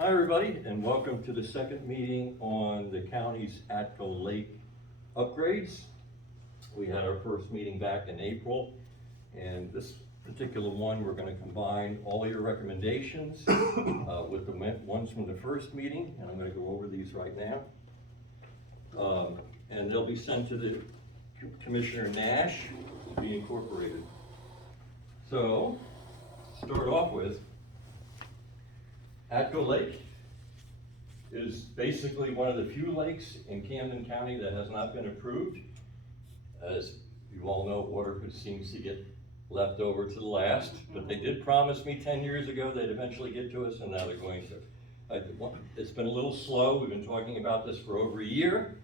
Hi, everybody, and welcome to the second meeting on the county's Atco Lake upgrades. We had our first meeting back in April, and this particular one, we're gonna combine all your recommendations with the ones from the first meeting, and I'm gonna go over these right now. And they'll be sent to the Commissioner Nash to be incorporated. So, start off with, Atco Lake is basically one of the few lakes in Camden County that has not been approved. As you all know, Waterford seems to get left over to the last, but they did promise me 10 years ago they'd eventually get to us, and now they're going to. It's been a little slow. We've been talking about this for over a year.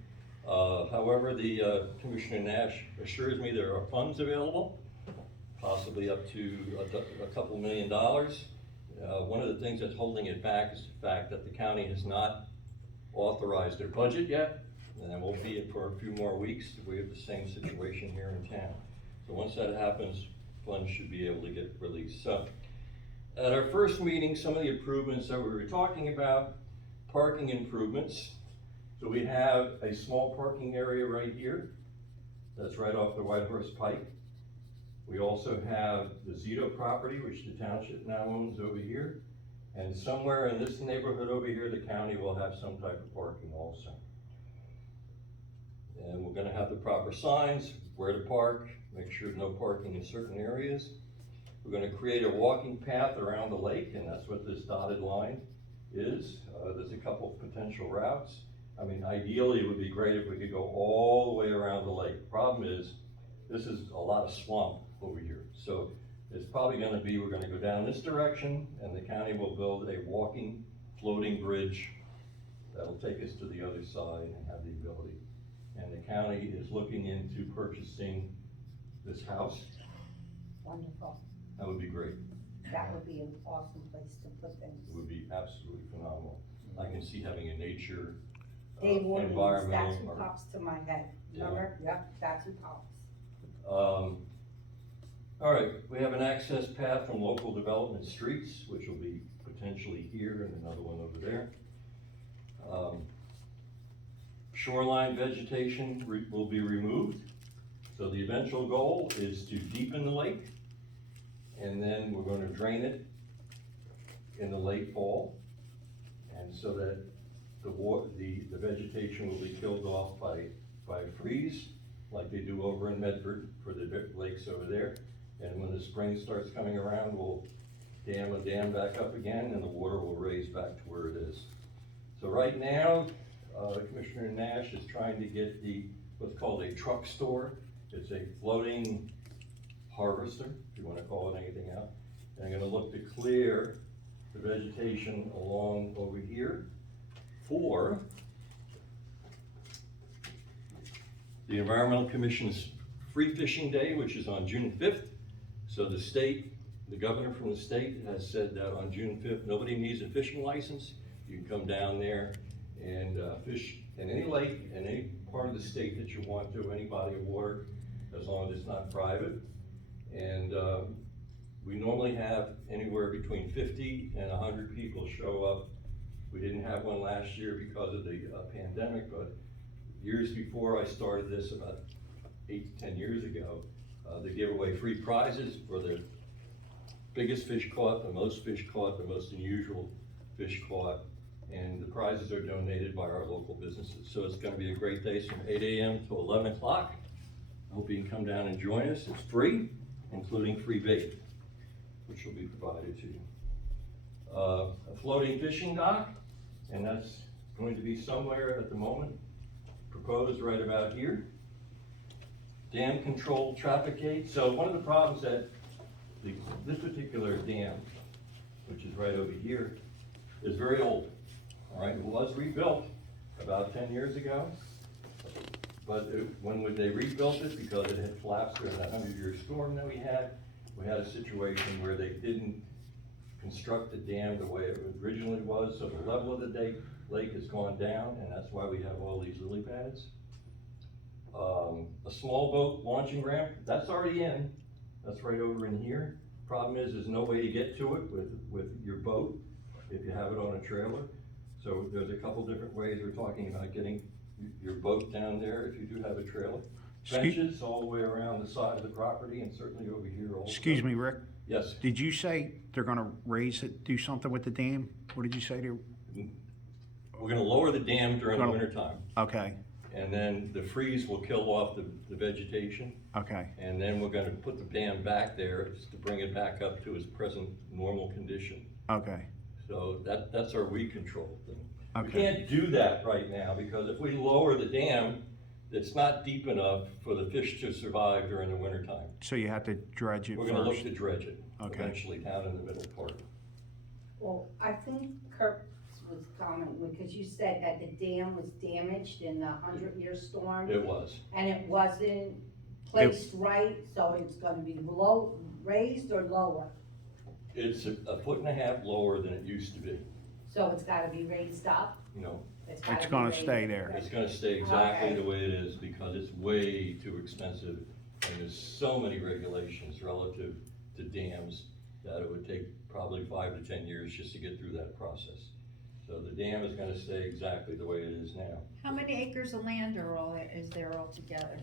However, the Commissioner Nash assures me there are funds available, possibly up to a couple $1 million. One of the things that's holding it back is the fact that the county has not authorized their budget yet, and it won't be for a few more weeks. We have the same situation here in town. So once that happens, funds should be able to get released. So at our first meeting, some of the improvements that we were talking about, parking improvements. So we have a small parking area right here that's right off the White Horse Pike. We also have the Zito property, which the township now owns over here. And somewhere in this neighborhood over here, the county will have some type of parking also. And we're gonna have the proper signs, where to park, make sure no parking in certain areas. We're gonna create a walking path around the lake, and that's what this dotted line is. There's a couple of potential routes. I mean, ideally, it would be great if we could go all the way around the lake. Problem is, this is a lot of swamp over here. So it's probably gonna be, we're gonna go down this direction, and the county will build a walking, floating bridge that'll take us to the other side and have the ability. And the county is looking into purchasing this house. Wonderful. That would be great. That would be an awesome place to put things. It would be absolutely phenomenal. I can see having a nature, Dave Warden's, environmental. that's who pops to my head. Remember? Yep, that's who pops. All right, we have an access path from local development streets, which will be potentially here and another one over there. Shoreline vegetation will be removed. So the eventual goal is to deepen the lake, and then we're going to drain it in the late fall, and so that the vegetation will be killed off by freeze, like they do over in Medford for the lakes over there. And when the spring starts coming around, we'll dam a dam back up again, and the water will raise back to where it is. So right now, Commissioner Nash is trying to get what's called a truck store. It's a floating harvester, if you want to call it anything else. And I'm going to look to clear the vegetation along over here for the Environmental Commission's Free Fishing Day, which is on June 5th. So the state, the governor from the state has said that on June 5th, nobody needs a fishing license. You can come down there and fish in any lake, in any part of the state that you want to, any body of water, as long as it's not private. And we normally have anywhere between 50 and 100 people show up. We didn't have one last year because of the pandemic, but years before I started this, about 8 to 10 years ago, they gave away free prizes for the biggest fish caught, the most fish caught, the most unusual fish caught, and the prizes are donated by our local businesses. So it's gonna be a great day from 8 a.m. to 11 o'clock. I hope you can come down and join us. It's free, including free bait, which will be provided to you. A floating fishing dock, and that's going to be somewhere at the moment, proposed right about here. Dam control traffic gate. So one of the problems that this particular dam, which is right over here, is very old. All right, it was rebuilt about 10 years ago, but when they rebuilt it, because it had collapsed during that 100-year storm that we had a situation where they didn't construct the dam the way it originally was, so the level of the lake has gone down, and that's why we have all these lily pads. A small boat launching ramp, that's already in. That's right over in here. Problem is, there's no way to get to it with your boat. if you have it on a trailer. So there's a couple different ways we're talking about getting your boat down there if you do have a trailer. Benches all the way around the side of the property and certainly over here also. Excuse me, Rick, Yes, did you say they're gonna raise it, do something with the dam? What did you say there? we're gonna lower the dam during the Gonna- winter time, Okay, and then the freeze will kill off the vegetation. okay, And then we're gonna put the dam back there just to bring it back up to its present normal condition. okay, So that's our weed control thing. We Okay. can't do that right now, because if we lower the dam, it's not deep enough for the fish to survive during the winter time. so you have to dredge it We're gonna look first? to dredge it Okay. eventually down in the middle part. Well, I think Kurt was commenting, because you said that the dam was damaged in the 100-year storm. It was. And it wasn't placed right, so it's gonna be raised or lower? It's a foot and a half lower than it used to be, So it's gotta be raised up? you know? gotta It's be gonna raised. stay there. It's gonna stay exactly Okay. the way it is, because it's way too expensive, and there's so many regulations relative to dams that it would take probably 5 to 10 years just to get through that process. So the dam is gonna stay exactly the way it is now. How many acres of land is there altogether?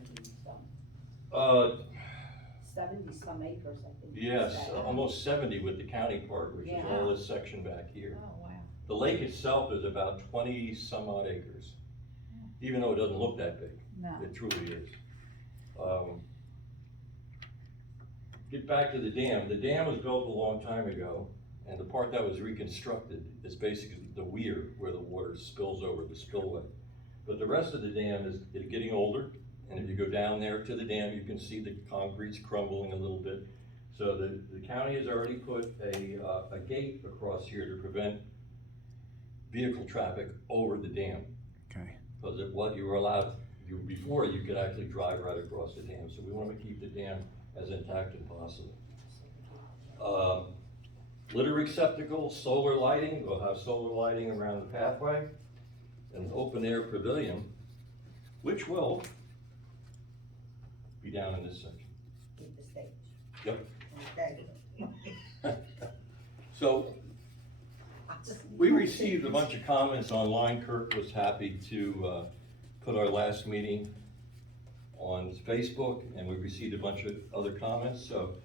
70-some acres, I think. you Yes, said. almost 70 with the county part, which is Yeah. all this section back here. Oh, wow. The lake itself is about 20 some odd acres, even though it doesn't look that big. No. It truly is. Get back to the dam. The dam was built a long time ago, and the part that was reconstructed is basically the weir where the water spills over the spillway. But the rest of the dam is getting older, and if you go down there to the dam, you can see the concrete's crumbling a little bit. So the county has already put a gate across here to prevent vehicle traffic over the dam. Okay, Because what you were allowed, before you could actually drive right across the dam, so we want to keep the dam as intact as possible. Litter receptacle, solar lighting, we'll have solar lighting around the pathway, and an open air pavilion, which will be down in this section. Keep the stage. Yep. Okay. So, we received a bunch of comments online. Kirk was happy to put our last meeting on Facebook, and we received a bunch of other comments. So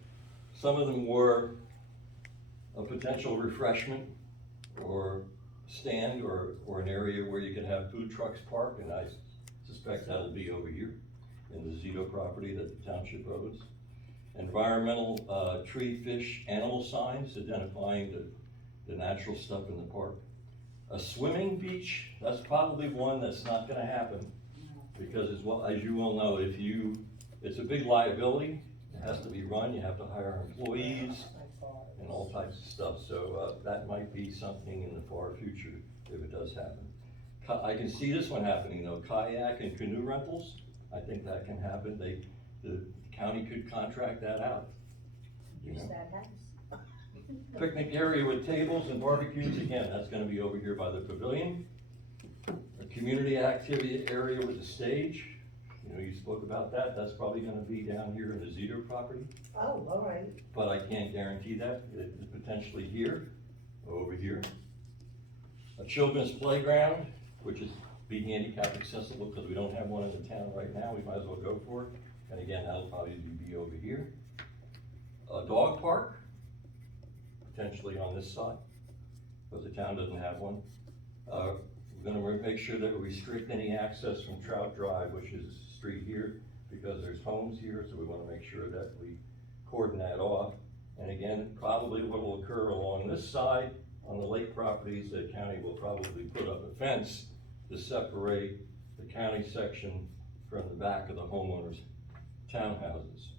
some of them were a potential refreshment or stand or an area where you could have food trucks park, and I suspect that'll be over here in the Zito property that the township owns. Environmental tree, fish, animal signs identifying the natural stuff in the park. A swimming beach, that's probably one that's not gonna happen, because as you well know, it's a big liability, it has to be run, you have to hire employees and all types of stuff, so that might be something in the far future if it does happen. I can see this one happening though, kayak and canoe rentals, I think that can happen, the county could contract that out. You Use know? that house. Picnic area with tables and barbecues, again, that's gonna be over here by the pavilion. A community activity area with a stage, you know, you spoke about that, that's probably gonna be down here in the Zito property, Oh, all right. but I can't guarantee that, it's potentially here, over here. A children's playground, which is be handicap accessible, because we don't have one in the town right now, we might as well go for it, and again, that'll probably be over here. A dog park, potentially on this side, but the town doesn't have one. We're gonna make sure that we restrict any access from Trout Drive, which is the street here, because there's homes here, so we wanna make sure that we cordon that off. And again, probably what will occur along this side, on the lake properties, the county will probably put up a fence to separate the county section from the back of the homeowners' townhouses.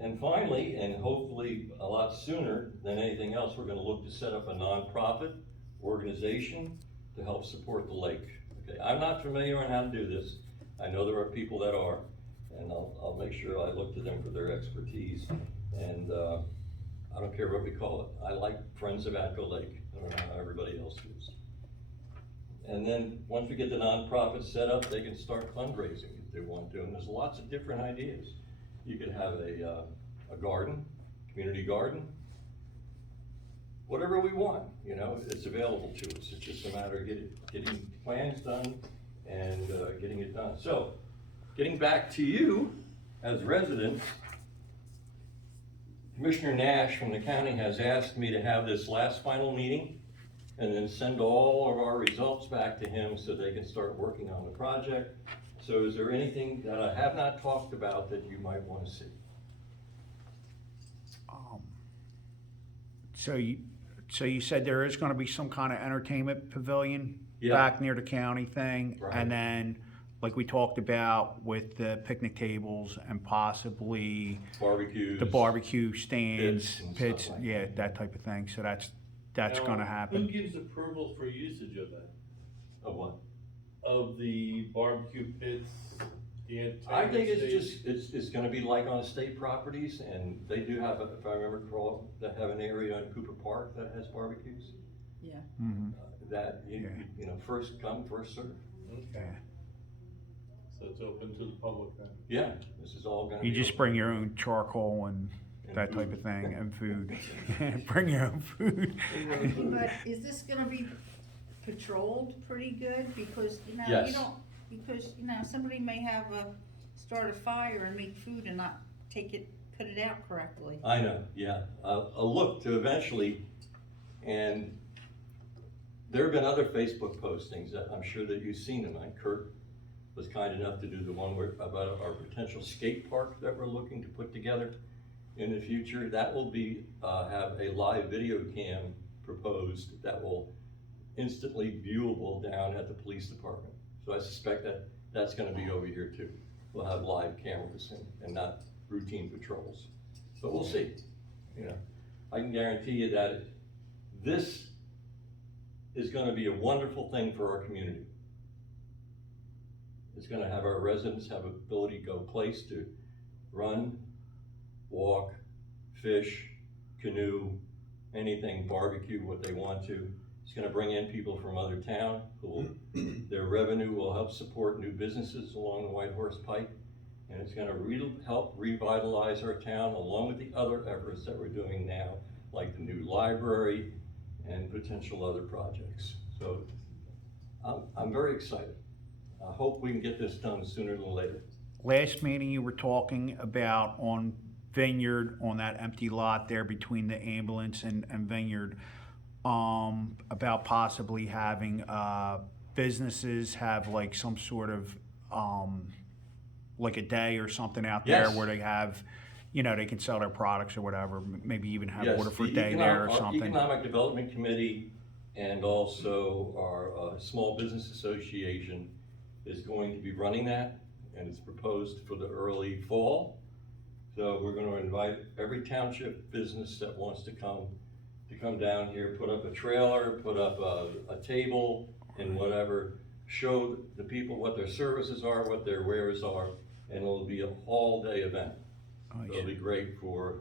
And finally, and hopefully a lot sooner than anything else, we're gonna look to set up a nonprofit organization to help support the lake. Okay, I'm not familiar on how to do this. I know there are people that are, and I'll make sure I look to them for their expertise. And I don't care what we call it. I like Friends of Atco Lake. I don't know how everybody else does. And then, once we get the nonprofit set up, they can start fundraising if they want to, and there's lots of different ideas. You could have a garden, community garden, whatever we want, you know, it's available to us. It's just a matter of getting plans done and, getting it done. So, getting back to you as residents, Commissioner Nash from the county has asked me to have this last final meeting and then send all of our results back to him so they can start working on the project. So is there anything that I have not talked about that you might want to see? So you said there is gonna be some kind of entertainment pavilion Yeah. back near the county thing? Right. And then, like we talked about with the picnic tables and possibly Barbecues? the barbecue stands, Pits and pits, stuff like yeah, that. that type of thing, so that's Now, gonna Who happen. gives approval for usage of that? Of what? Of the barbecue pits, the entertainment I think it's stage? just, it's gonna be like on state properties, and they do have, if I remember correctly, they have an area on Cooper Park that has barbecues. Yeah. Mhm. That, you know, first come, first served. Okay, Yeah. so it's open to the public then? Yeah, this is all gonna be. You just open. bring your own charcoal and that type of thing, and food. Bring your own food. But is this gonna be patrolled pretty good? Because, you know, Yes. you don't, because, you know, somebody may have start a fire and make food and not put it out correctly. I know, yeah. I'll look to eventually, and there have been other Facebook postings that I'm sure that you've seen them. Kurt was kind enough to do the one about our potential skate park that we're looking to put together in the future. That will be, have a live video cam proposed that will instantly viewable down at the police department. So I suspect that that's gonna be over here too. We'll have live cameras and not routine patrols. But we'll see, you know. I can guarantee you that this is gonna be a wonderful thing for our community. It's gonna have our residents have ability to go place to run, walk, fish, canoe, anything, barbecue, what they want to. It's gonna bring in people from other town who will, their revenue will help support new businesses along the White Horse Pike. And it's gonna help revitalize our town along with the other efforts that we're doing now, like the new library and potential other projects. So I'm very excited. I hope we can get this done sooner than later. Last meeting, you were talking about on Vineyard, on that empty lot there between the ambulance and Vineyard, about possibly having, businesses have like some sort of, like a day or something out there Yes. where they have, you know, they can sell their products or whatever, maybe even have Yes, Waterford the Day there or our something. Economic Development Committee and also our Small Business Association is going to be running that, and it's proposed for the early fall. So we're gonna invite every township business that wants to come down here, put up a trailer, put up a table and whatever, show the people what their services are, what their wares are, and it'll be a all-day event. Nice. It'll be great for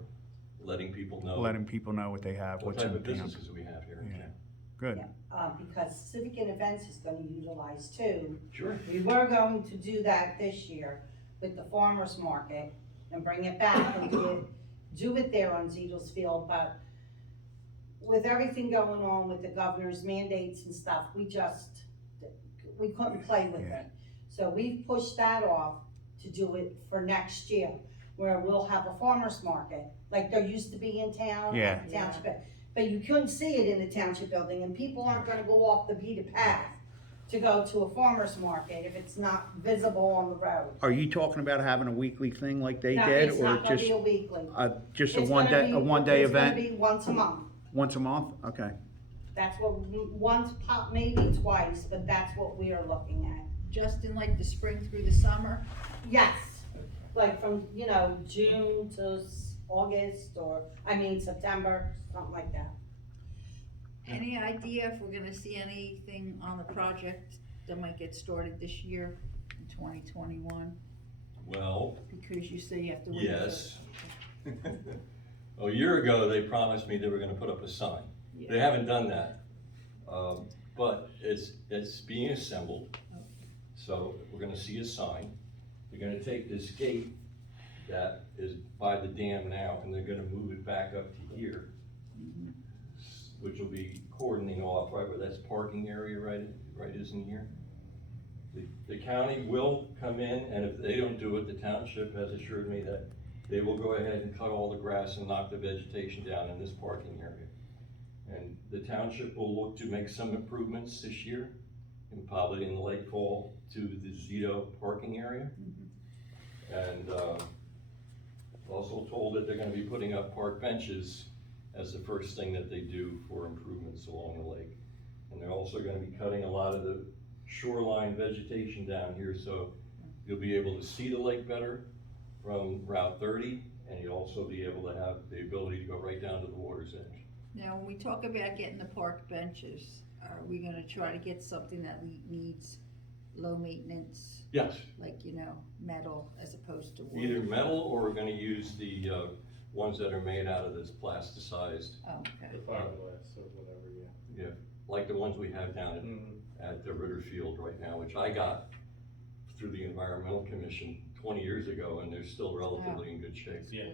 letting people know Letting people know what they have, what what's in type the of town. businesses we have here in Yeah. town. Good. Yeah, because Civic and Events is gonna utilize too. Sure. We were going to do that this year with the farmer's market and bring it back and do it there on Zeidels Field, but with everything going on with the governor's mandates and stuff, we couldn't play with Yeah. it. So we've pushed that off to do it for next year, where we'll have a farmer's market, like there used to be in town. Yeah. Township, but you couldn't see it in the township building, and people aren't gonna go off the beaten path to go to a farmer's market if it's not visible on the road. Are you talking about having a weekly thing like they No, did, it's or not gonna just, be a weekly. just a It's one gonna day, be- a one day It's event? gonna be once a month. Once a month? Okay. That's what, once pop, maybe twice, but that's what we are looking at. Just in like the spring through the summer? Yes, like from, June to August, September, something like that. Any idea if we're gonna see anything on the project that might get started this year in 2021? Well, Because you say you have to wait. yes. A year ago, they promised me they were gonna put up a sign. They Yeah. haven't done that. But it's being assembled. So we're gonna see a sign. They're gonna take this gate that is by the dam now, and they're gonna move it back up to here. which will be cordoning off, right, where that's parking area, right is in here. The county will come in, and if they don't do it, the township has assured me that they will go ahead and cut all the grass and knock the vegetation down in this parking area. And the township will look to make some improvements this year, and probably in the late fall, to the Zito parking area. And also told that they're gonna be putting up park benches as the first thing that they do for improvements along the lake. And they're also gonna be cutting a lot of the shoreline vegetation down here, so you'll be able to see the lake better from Route 30, and you'll also be able to have the ability to go right down to the water's edge. Now, when we talk about getting the park benches, are we gonna try to get something that needs low maintenance, Yes, like, you know, metal as opposed to wood? either metal, or we're gonna use the ones that are made out of this plasticized, Oh, okay. The fiberglass or whatever, yeah. yeah, like the ones we have down Mhm. at the Ritter Field right now, which I got through the Environmental Commission 20 years ago, and they're still relatively in good shape. Yeah.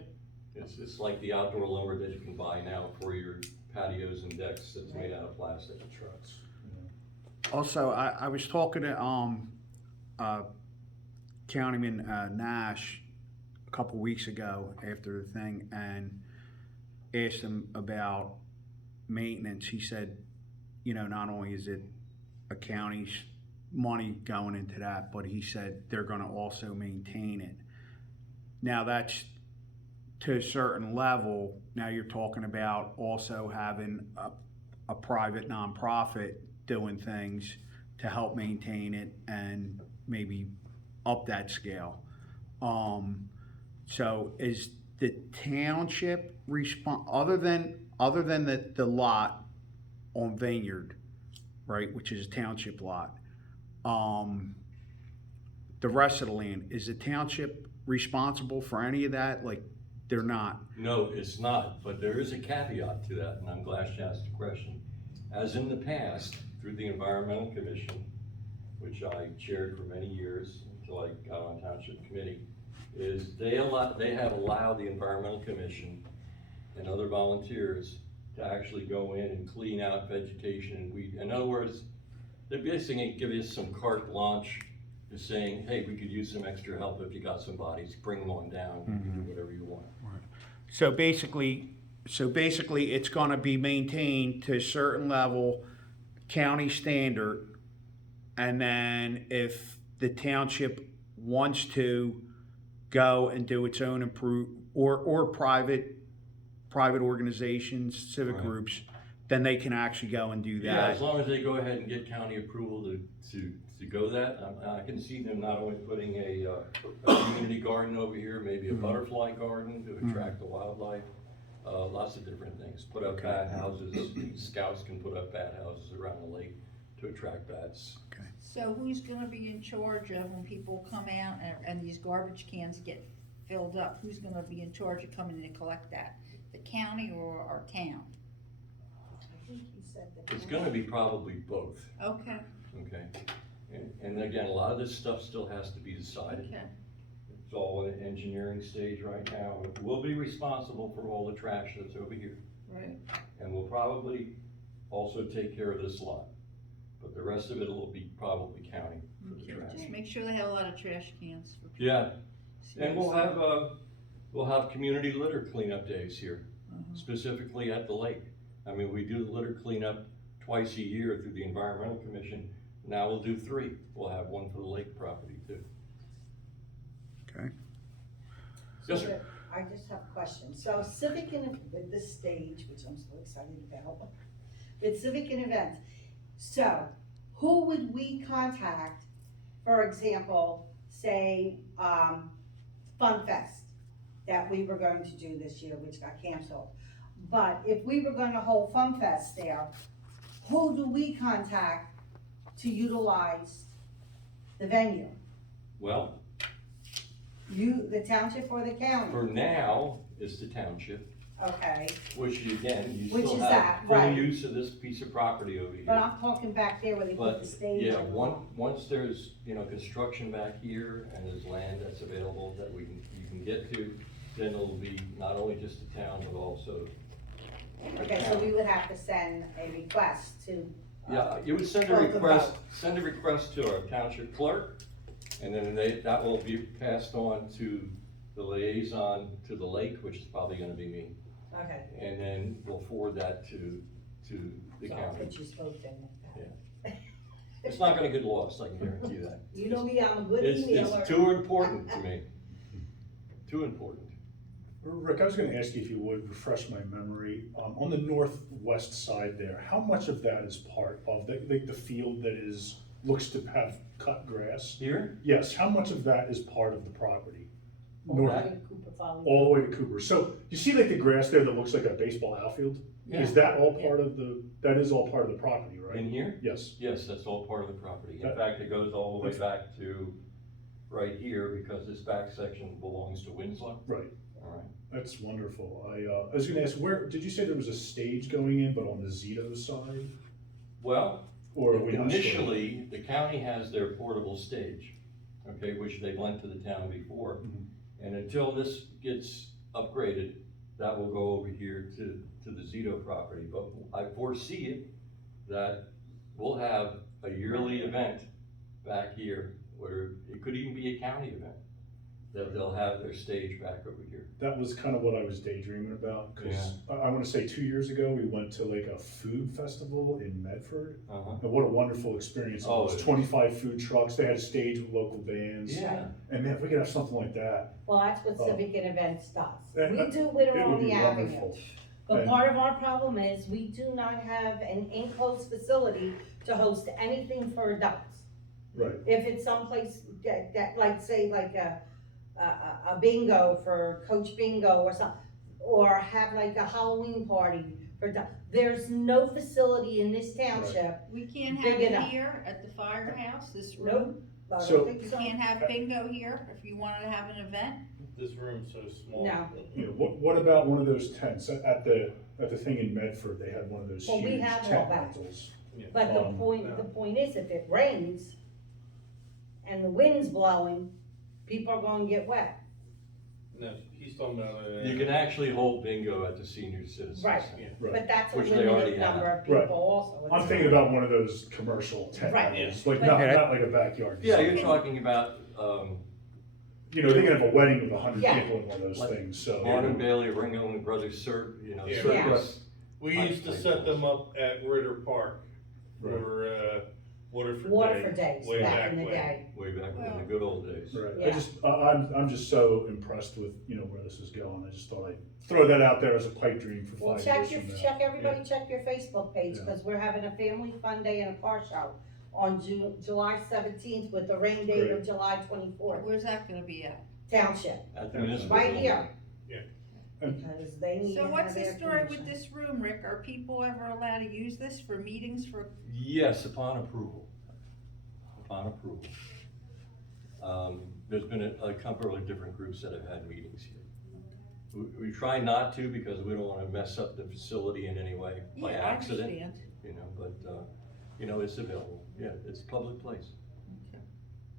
It's like the outdoor lumber that you can buy now for your patios and decks that's made out of plastic. Trucks. Also, I was talking to, Councilman Nash a couple weeks ago after the thing, and asked him about maintenance. He said, you know, not only is it a county's money going into that, but he said they're gonna also maintain it. Now, that's to a certain level. Now you're talking about also having a private nonprofit doing things to help maintain it and maybe up that scale. So is the township other than the lot on Vineyard, right, which is a township lot, the rest of the land, is the township responsible for any of that? Like, they're not? No, it's not, but there is a caveat to that, and I'm glad you asked the question. As in the past, through the Environmental Commission, which I chaired for many years until I got on Township Committee, is they have allowed the Environmental Commission and other volunteers to actually go in and clean out vegetation and weed. In other words, they're basically giving us some carte blanche, just saying, hey, we could use some extra help if you got some bodies, bring them on down, you can do whatever you want. So basically, it's gonna be maintained to a certain level, county standard, and then if the township wants to go and do its own or private organizations, civic Right. groups, then they can actually go and do Yeah, as that. long as they go ahead and get county approval to go that, I can see them not only putting a community garden over here, maybe a butterfly garden to attract the wildlife, lots of different things. Put up bat houses, scouts can put up bat houses around the lake to attract bats. So who's gonna be in charge of when people come out and these garbage cans get filled up? Who's gonna be in charge of coming in to collect that? The county or our town? I think you said that. It's gonna be probably both, Okay, okay? And again, a lot of this stuff still has to be decided. okay. It's all in the engineering stage right now. We'll be responsible for all the trash that's over here. Right. And we'll probably also take care of this lot. But the rest of it will be probably county for the Okay, trash. just make sure they have a lot of trash cans for people. Yeah, and we'll Seriously. have community litter cleanup days here, Mhm. specifically at the lake. I mean, we do the litter cleanup twice a year through the Environmental Commission. Now we'll do 3. We'll have one for the lake property too. Okay. Yes, sir. I just have a question. So civic and with this stage, which I'm so excited about, with civic and events. So who would we contact, for example, say, Fun Fest that we were going to do this year, which got canceled. But if we were gonna hold Fun Fest there, who do we contact to utilize the venue? Well, You, the township or the county? for now, it's the township, Okay, which again, you Which still is have that, full right. use of this piece of property over here. but I'm talking back there where they put But, the stage. yeah, and- once there's, construction back here and there's land that's available that you can get to, then it'll be not only just the town, but also Okay, so we would have to send a request to. Yeah, you would send a both of request, those. send a request to our township clerk, and then that will be passed on to the liaison to the lake, which is probably gonna be me. Okay. And then we'll forward that to the So I'll county. put you both in with that. It's not gonna get lost, I can guarantee you that. You know me, I'm a good It's emailer. too important to me, too important. Rick, I was gonna ask you if you would refresh my memory, on the northwest side there, how much of that is part of the field that looks to have cut grass? Here? Yes, how much of that is part of the property? All North, the way to Cooper Folly. all the way to Cooper, so, you see like the grass there that looks like a baseball outfield? Is that all part of that is all part of the property, right? In here? Yes, Yes, that's all part of the property. In That- fact, it goes all the way back to right here, because this back section belongs to Winslow, right, all right? that's wonderful. I was gonna ask, where, did you say there was a stage going in, but on the Zito side? Well, Or are we not sure? initially, the county has their portable stage, okay, which they lent to the town before. Mhm. And until this gets upgraded, that will go over here to the Zito property. But I foresee it, that we'll have a yearly event back here, where it could even be a county event, that they'll have their stage back over here. That was kind of what I was daydreaming about, because I want to say 2 years ago, we went to like a food festival in Medford. Uh-huh. And what a wonderful experience. It Oh, was it is. 25 food trucks, they had a stage with local bands. Yeah, And man, if we could have something like that, Well, that's what Oh. Civic and Events does. That- We do it Winter would on be the Avenue. wonderful. But And- part of our problem is we do not have an enclosed facility to host anything for adults. Right, If it's someplace that like, say, like a bingo for Coach Bingo or something, or have like a Halloween party for, there's no facility in this township. We can't Big have it enough. here at the firehouse, this Nope. room. I So- don't think You so. can't have bingo here if you wanted to have an event. This room's so small. No. you know, what about one of those tents, at the thing in Medford, they had one of those Well, we huge have all tent that. rentals. But the Um, point is, if it rains and the wind's blowing, people are gonna get wet. No, he's talking about, you can actually hold bingo at the senior citizens. Right. Center. Right. But that's a Which they already limited number of Right. people also. I'm thinking about one of those commercial tent Right. rentals, like But- not like a backyard. Yeah, you're something. talking about, You know, they can have a wedding with 100 Yeah. people in one of those Like things, so. Martin Bailey, Ringo and Brothers Yeah. circus. we used to set them up at Ritter Park Right. for, Waterford Day. Waterford days, way back in the when. day. Way back in the good old days. Right, Yeah. I'm just so impressed with, where this is going, I just thought I'd throw that out there as a pipe dream for Well, 5 years from now. check everybody, check your Facebook page, Yeah. cause we're having a family fun day and a car show on July 17th with the rain date of Great. July 24th, Where's that gonna be at? township, At the municipal. right building. here. Yeah. Because they need to So have what's the their story with permission. this room, Rick? Are people ever allowed to use this for meetings for, Yes, upon approval. Upon approval. There's been a couple of different groups that have had meetings here. We try not to, because we don't wanna mess up the facility in any way by yeah, I accident, understand. but, it's available, yeah, it's a public place. Okay.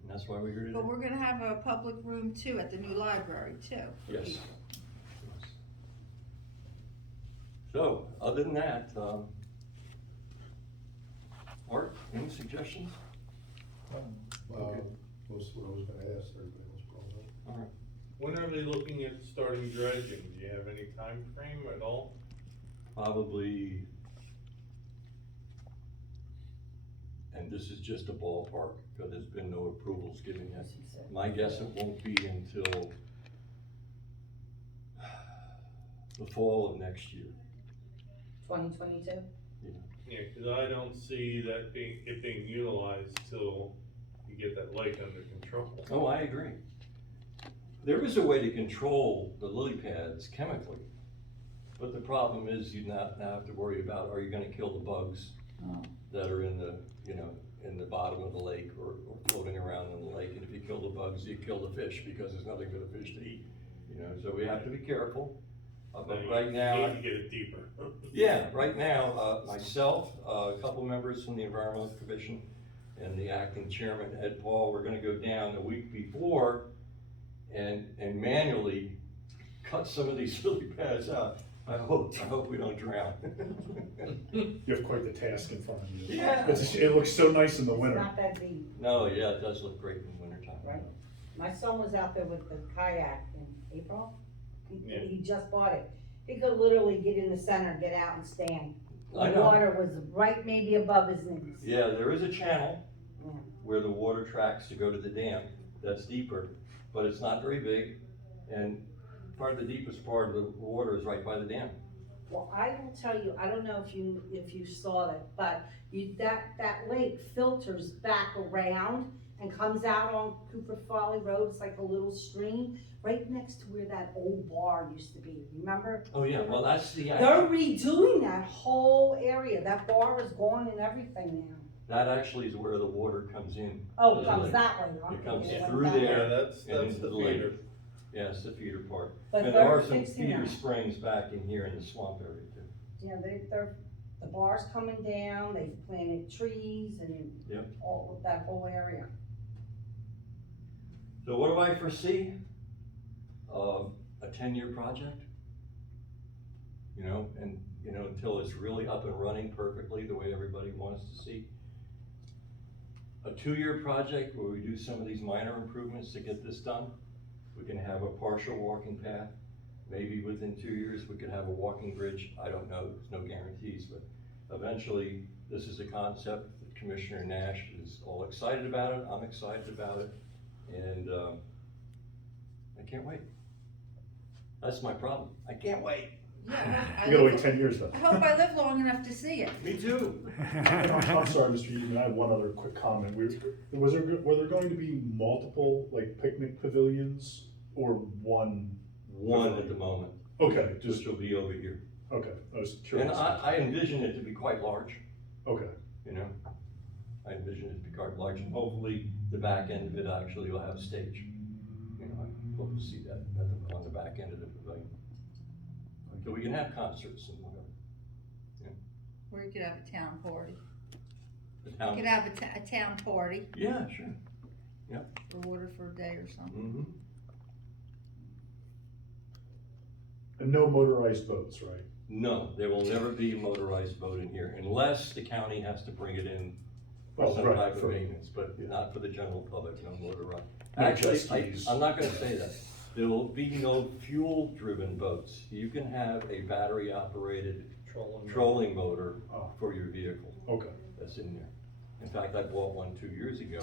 And that's why we're here today. But we're gonna have a public room too at the new library too. for Yes. people. So, other than that, Art, any suggestions? Okay. Most of what I was gonna ask, everybody else brought up. All right. When are they looking at starting dredging? Do you have any time frame at all? Probably, and this is just a ballpark, because there's been no approvals given yet. My guess it won't be until the fall of next year. 2022? Yeah, cause I don't see that being utilized till you get that lake under control. Oh, I agree. There is a way to control the lily pads chemically, but the problem is you now have to worry about, are you gonna kill the bugs Oh. that are in the, in the bottom of the lake or floating around in the lake, and if you kill the bugs, you kill the fish, because there's nothing for the fish to eat, so we have to be careful. But right now, You need to get it deeper. yeah, right now, myself, a couple members from the Environmental Commission, and the acting chairman, Ed Paul, we're gonna go down the week before and manually cut some of these lily pads out. I hope we don't drown. You have quite the task in front of you. Yeah. It looks so nice in the It's winter. not that deep, No, yeah, it does look great in the wintertime. right? My son was out there with the kayak in April. Yeah. He just bought it. He could literally get in the center, get out and stand. I The know. water was right maybe above his knees. Yeah, there is a channel Yeah. where the water tracks to go to the dam, that's deeper, but it's not very big, and part of the deepest part of the water is right by the dam. Well, I will tell you, I don't know if you saw it, but that lake filters back around and comes out on Cooper Folly Road. It's like a little stream right next to where that old bar used to be, remember? Oh, yeah, well, that's the, They're redoing that whole area. That bar is gone and everything now. that actually is where the water comes in. Oh, to it the comes lake. that way. I'm It comes thinking it through went that there. way. Yeah, that's And into the the lake. feeder. Yeah, it's the feeder part. But And there they're are some fixing feeder that. springs back in here in the swamp area too. Yeah, the bar's coming down, they've planted trees and Yep. all of that whole area. So what do I foresee? A 10-year project? You know, and, you know, until it's really up and running perfectly the way everybody wants to see. A 2-year project where we do some of these minor improvements to get this done. We can have a partial walking path. Maybe within 2 years, we could have a walking bridge. I don't know, there's no guarantees, but eventually, this is a concept that Commissioner Nash is all excited about it. I'm excited about it. And, I can't wait. That's my problem. I can't wait. Yeah, You gotta wait 10 years though. I hope I live long enough to see it. Me too. I'm sorry, Mr. Eaton, I have one other quick comment. Were there going to be multiple, like, picnic pavilions or one? One at the moment, Okay, which just, will be over here. okay, I was And curious. I envision it to be quite large, Okay, you know? I envision it to be quite large, and hopefully the back end of it actually will have a stage. You know, I hope to see that on the back end of the pavilion. So we can have concerts and whatever. Or you could have a town party. The You town- could have a town party Yeah, sure. for Waterford Day or something. Mm-hmm. and no motorized boats, right? No, there will never be a motorized boat in here unless the county has to bring it in for Oh, some right, type of for- maintenance, but not for the general public, no motorized. No Actually, jet skis. I'm not gonna say that. There will be no fuel-driven boats. You can have a battery-operated trolling motor Oh. for your vehicle Okay, that's in there. In fact, I bought one 2 years ago,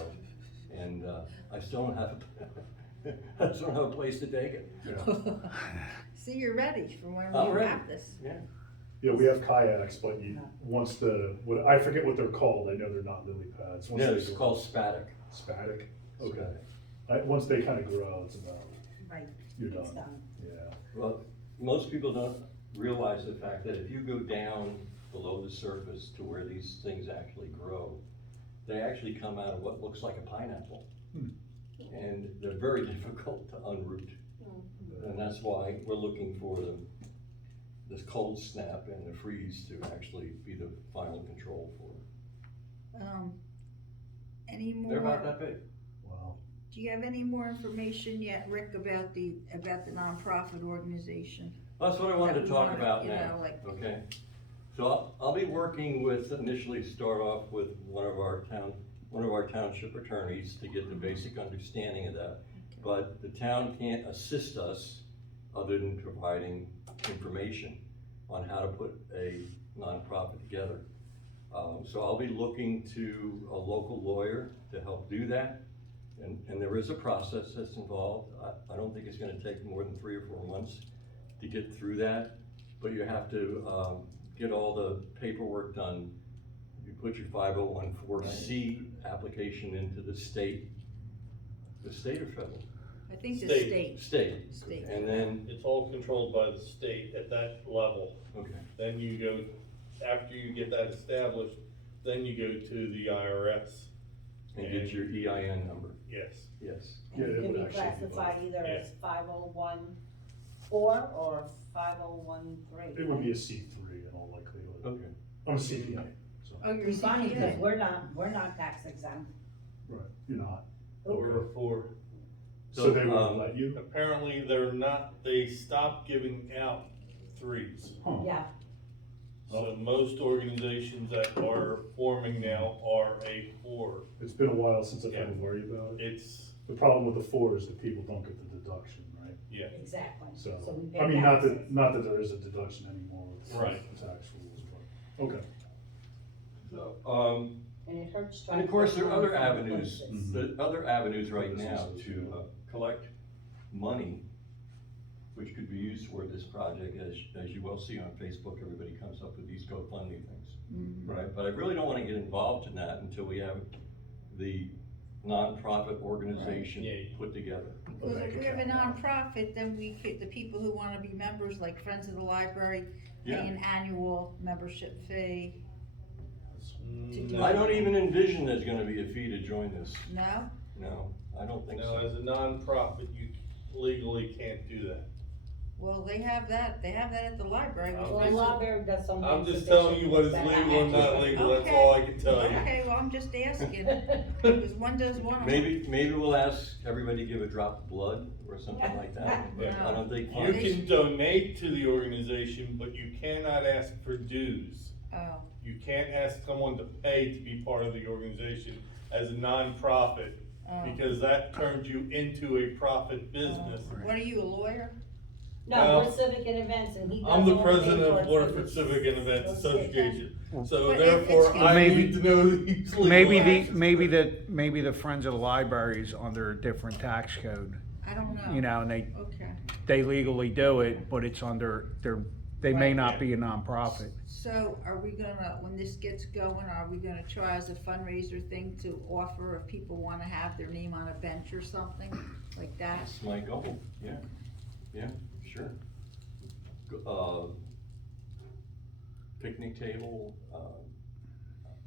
and, I still don't have, I still don't have a place to take it. yeah. See, you're ready for when I'm we ready. have this. Yeah. Yeah, we have kayaks, but once I forget what they're called, I know they're not lily pads. Once Yeah, they it's grow- called Spatic. Spatic, okay. Spatic. Once they kinda grow, it's about, Right, you're it's done, done. yeah. Well, most people don't realize the fact that if you go down below the surface to where these things actually grow, they actually come out of what looks like a pineapple. Hmm. And they're very difficult to unroot. And that's why we're looking for this cold snap and the freeze to actually be the final control for it. Any They're about more, that big. Wow. do you have any more information yet, Rick, about the nonprofit organization? That's what I wanted That to we talk wanna, about you now, know, like- okay? So I'll be working with, initially start off with one of our township attorneys to get the basic understanding of that. But the town can't assist us other than providing information on how to put a nonprofit together. So I'll be looking to a local lawyer to help do that. And there is a process that's involved. I don't think it's gonna take more than 3 or 4 months to get through that. But you have to, get all the paperwork done. You put your 501(c) application into the state or federal? I think the State. state. State. And then, It's all controlled by the state at that level. okay, Then you go, after you get that established, then you go to the IRS. and get your EIN number, Yes. yes. And Yeah, it it can would be actually be classified both. either Yeah. as 501(4) or 501(3). It would be a C3 in all likelihood. Okay. I'm a CPA, so, Oh, you're It's funny, because CPA. we're not tax exempt. right, you're not. Or for, So they So, won't let you? apparently they're not, they stopped giving out threes. Huh. Yeah, So most organizations that are forming now are A4. It's been a while since I've had to Yeah. worry about it. It's, The problem with the 4 is that people don't get the deduction, right? yeah, exactly. So, we pay I mean, not taxes. that there is a deduction anymore with Right. the tax rules, but, okay. So, And it hurts. and of course, there are other trying to avenues, find places. the other avenues right now Businesses, to yeah. collect money, which could be used for this project, as you well see on Facebook, everybody comes up with these GoFundMe things. Right, but I really don't wanna get involved in that until we have the nonprofit organization Right. Yeah. put together. Because if we have a account. nonprofit, then we could, the people who wanna be members, like Friends of the Library, pay Yeah. an annual membership fee. no. I don't even envision there's gonna be a fee to join this, No? no, I don't think No, so. as a nonprofit, you legally can't do that. Well, they have that at the library. I'm Well, the just- library does some I'm things just that they telling you what is should- that legal and not happen. legal, that's Okay. all I can tell you. Okay, well, I'm just asking, because one does one. Maybe we'll ask everybody to give a drop of blood or something like that, but I don't think. You can donate to the organization, but you cannot ask for dues. Oh, You can't ask someone to pay to be part of the organization as a nonprofit, oh. because that turns you into a profit business. What are you, a lawyer? No, we're civic and events, and he does all I'm the the president of paperwork for Waterford the Civic and Events Association, so But therefore it's- I Maybe- need to know these legal Maybe actions. maybe the Friends of the Library is under a different tax code, I don't know. you know, and Okay, they legally do it, but it's under they may Right. not be a nonprofit. so are we gonna, when this gets going, are we gonna try as a fundraiser thing to offer if people wanna have their name on a bench or something like that? That's my goal, yeah, sure. Picnic table,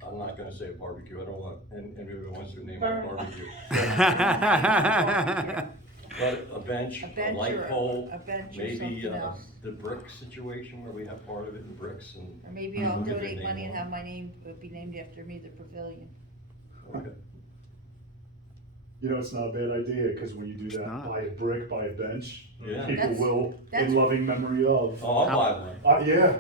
I'm not gonna say a barbecue, I don't want, and everyone wants their name on a barbecue. But a bench, A a bench light or pole, a bench or maybe, something else. the brick situation where we have part of it in bricks and. Or maybe I'll We'll get their donate name money and on have my name be named after me, the pavilion. Okay. You know, it's not a bad idea, cause when you do that, not. buy a brick, buy a bench, Yeah. people That's- will, that's- in loving memory of. Oh, I'll buy one. Yeah.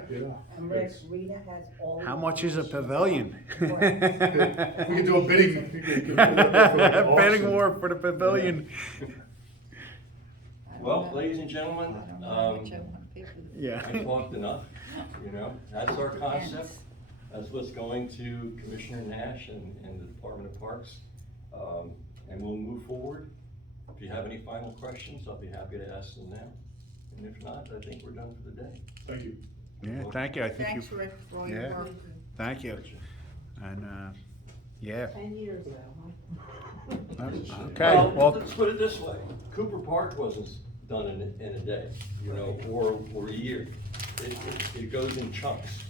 And Rick, Rita has all. How much is a pavilion? We can do a bidding. we can put it up for like an Bidding auction. war for the pavilion. I don't Well, know. ladies and gentlemen, I don't know how much I wanna pay for the. Yeah. I talked enough, that's our concept. That's what's going to Commissioner Nash and the Department of Parks. And we'll move forward. If you have any final questions, I'll be happy to ask them now. And if not, I think we're done for the day. Thank you. Yeah, thank you, I think you, Thanks, Rick, for all your Yeah. work. thank you, and, yeah, 10 years ago, huh? okay, well, Let's put it this way, Cooper Park wasn't done in a day, or a year. It goes in chunks,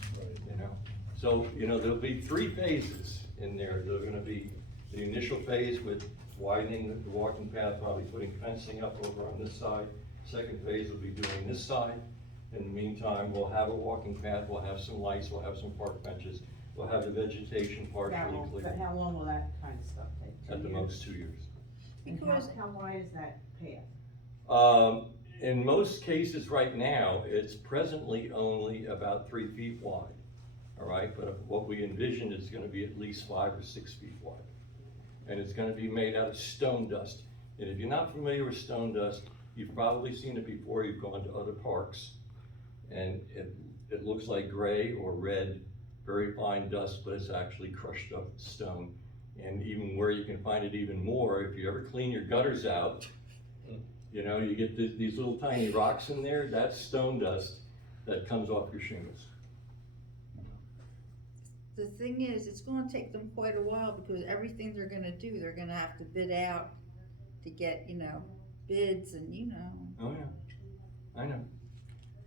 So, there'll be 3 phases in there. There's gonna be the initial phase with widening the walking path, probably putting fencing up over on this side. Second phase will be doing this side. In the meantime, we'll have a walking path, we'll have some lights, we'll have some park benches, we'll have the vegetation partially But cleared. how long will that kind of stuff take? At the 2 years? most 2 years. And Because- how wide is that path? In most cases right now, it's presently only about 3 feet wide. All right, but what we envision is gonna be at least 5 or 6 feet wide. And it's gonna be made out of stone dust. And if you're not familiar with stone dust, you've probably seen it before, you've gone to other parks. And it looks like gray or red, very fine dust, but it's actually crushed up stone. And even where you can find it even more, if you ever clean your gutters out, you get these little tiny rocks in there, that's stone dust that comes off your shingles. The thing is, it's gonna take them quite a while, because everything they're gonna do, they're gonna have to bid out to get, bids and, Oh, yeah, I know.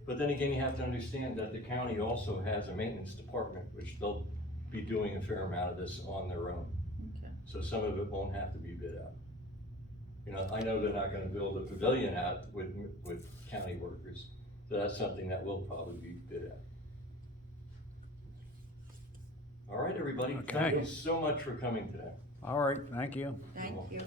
But then again, you have to understand that the county also has a maintenance department, which they'll be doing a fair amount of this on their own. Okay. So some of it won't have to be bid out. I know they're not gonna build a pavilion out with county workers, so that's something that will probably be bid out. All right, everybody, thank Okay. you so much for coming today. all right, thank you. Thank you.